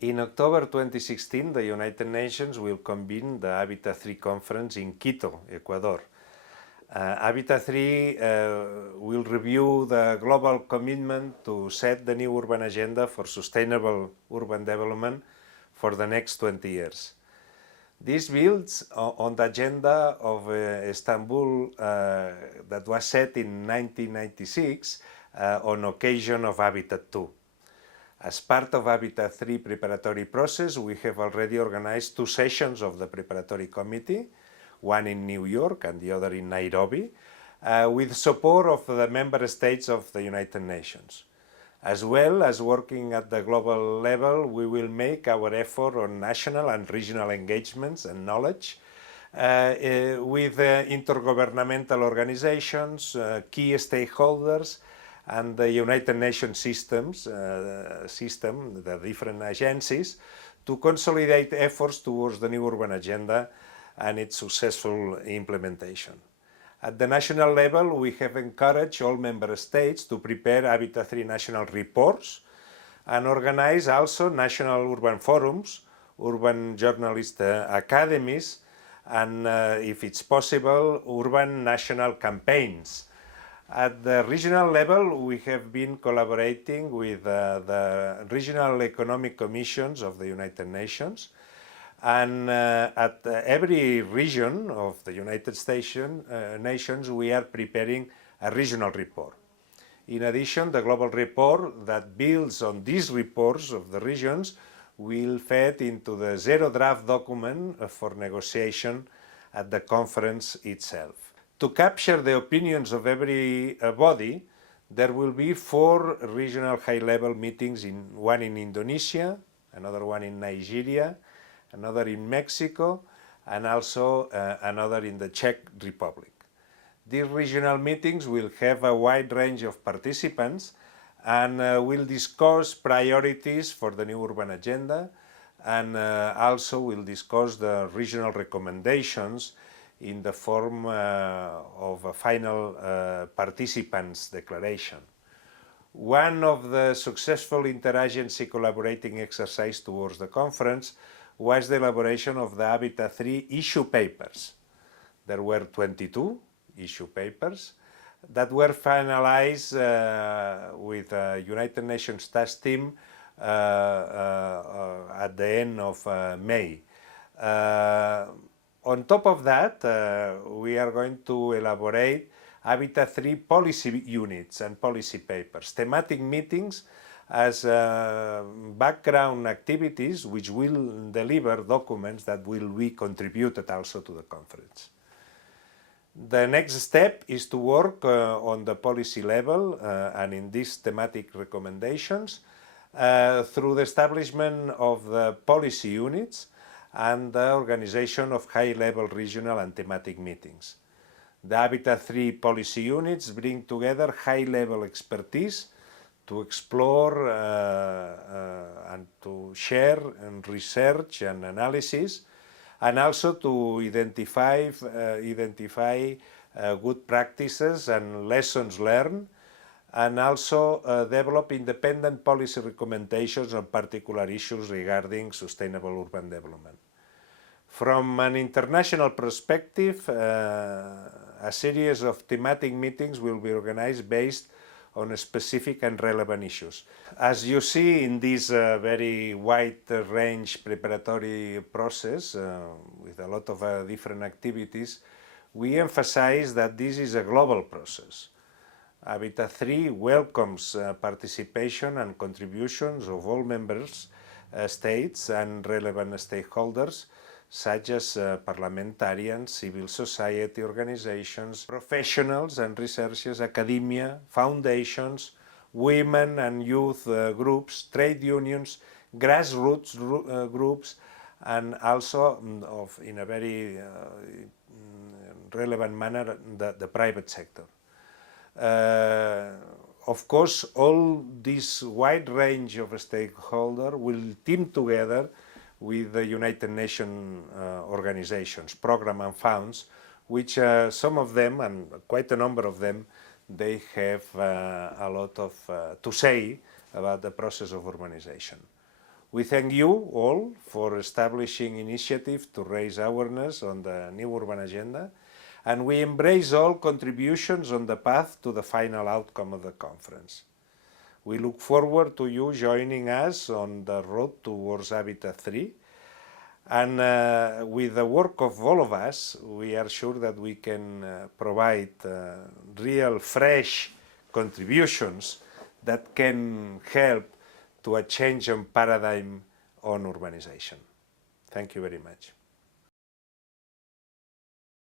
In October 2016, the United Nations will convene the Habitat III conference in Quito, Ecuador. Habitat III will review the global commitment to set the new urban agenda for sustainable urban development for the next 20 years. This builds on the agenda of Istanbul that was set in 1996 on occasion of Habitat II. As part of Habitat III preparatory process, we have already organized 2 sessions of the preparatory committee, one in New York and the other in Nairobi, with support of the member states of the United Nations. As well as working at the global level, we will make our effort on national and regional engagements and knowledge with intergovernmental organizations, key stakeholders, and the United Nations system, the different agencies, to consolidate efforts towards the new urban agenda and its successful implementation. At the national level, we have encouraged all member states to prepare Habitat III national reports and organize also national urban forums, urban journalist academies, and if it's possible, urban national campaigns. At the regional level, we have been collaborating with the regional economic commissions of the United Nations, and at every region of the United Nations, we are preparing a regional report. In addition, the global report that builds on these reports of the regions will feed into the zero draft document for negotiation at the conference itself. To capture the opinions of every body, there will be 4 regional high-level meetings, one in Indonesia, another one in Nigeria, another in Mexico, and also another in the Czech Republic. These regional meetings will have a wide range of participants and will discuss priorities for the new urban agenda, and also will discuss the regional recommendations in the form of a final participants' declaration. One of the successful interagency collaborating exercises towards the conference was the elaboration of the Habitat III issue papers. There were 22 issue papers that were finalized with a United Nations task team at the end of May. On top of that, we are going to elaborate Habitat III policy units and policy papers, thematic meetings as background activities which will deliver documents that will be contributed also to the conference. The next step is to work on the policy level and in these thematic recommendations through the establishment of the policy units and the organization of high-level regional and thematic meetings. The Habitat III policy units bring together high-level expertise to explore and to share and research and analysis, and also to identify good practices and lessons learned, and also develop independent policy recommendations on particular issues regarding sustainable urban development. From an international perspective, a series of thematic meetings will be organized based on specific and relevant issues. As you see in this very wide range preparatory process with a lot of different activities, we emphasize that this is a global process. Habitat III welcomes participation and contributions of all member states and relevant stakeholders, such as parliamentarians, civil society organizations, professionals and researchers, academia, foundations, women and youth groups, trade unions, grassroots groups, and also, in a very relevant manner, the private sector. Of course, all this wide range of stakeholders will team together with the United Nations organizations, programs and funds, which some of them, and quite a number of them, they have a lot of to say about the process of urbanization. We thank you all for establishing initiatives to raise awareness on the new urban agenda, and we embrace all contributions on the path to the final outcome of the conference. We look forward to you joining us on the road towards Habitat 3, and with the work of all of us, we are sure that we can provide real, fresh contributions that can help to a change in paradigm on urbanization. Thank you very much.